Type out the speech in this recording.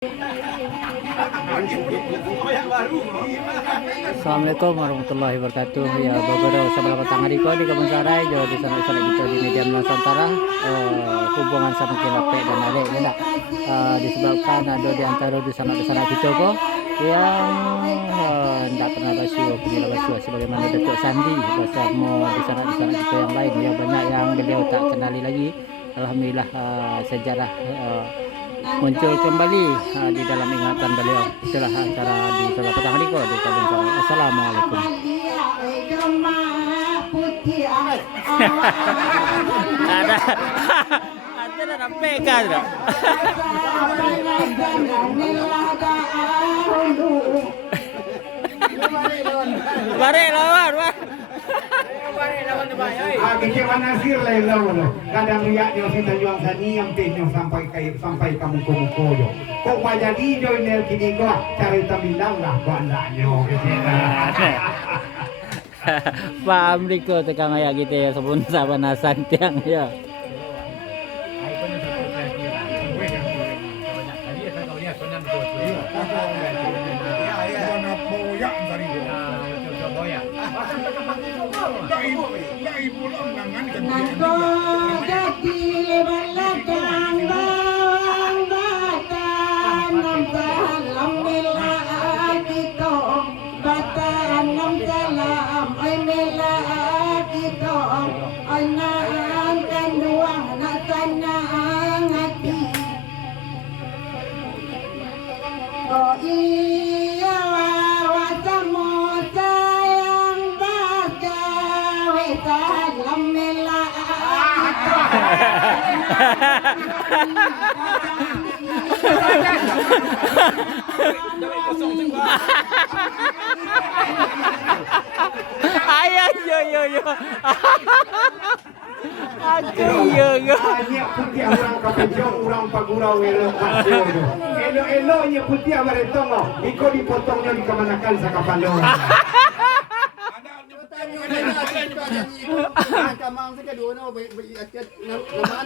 Assalamualaikum warahmatullahi wabarakatuh. Ya, beberapa sebelah petang hari di Kebun Sarai, jauh di sana kita di media Nusantara, hubungan sama Kilape dan Adek, ya, disebabkan ada di antara di sana kita kok yang tidak pernah basuh sebagaimana Datuk Sandi bersama di sana kita yang lain, ya, banyak yang beliau tak kenali lagi. Alhamdulillah, sejarah muncul kembali di dalam ingatan beliau. Itulah acara di sebelah petang hari di Kebun Sarai. Assalamualaikum. Ada rampekan. Balik lawan. Kecewa Nasir lah yang lawan. Kadang riak dia si Tanjuang Sani yang penyo sampai kamu muko yo. Kok jadi jo nel kini ko cari tabilang lah ko andaknya. Paham Riko tekan ayak kita ya sebelum sabanasan tiang ya. Oh iya wawasamu sayang baca salam mela Ayah yo. Aku yo. Hanya putih orang kapejong orang pagurau elok masuk. Eloknya putih baretong. Iko dipotongnya di kemanakan sakapandong. Kamang sa kaduna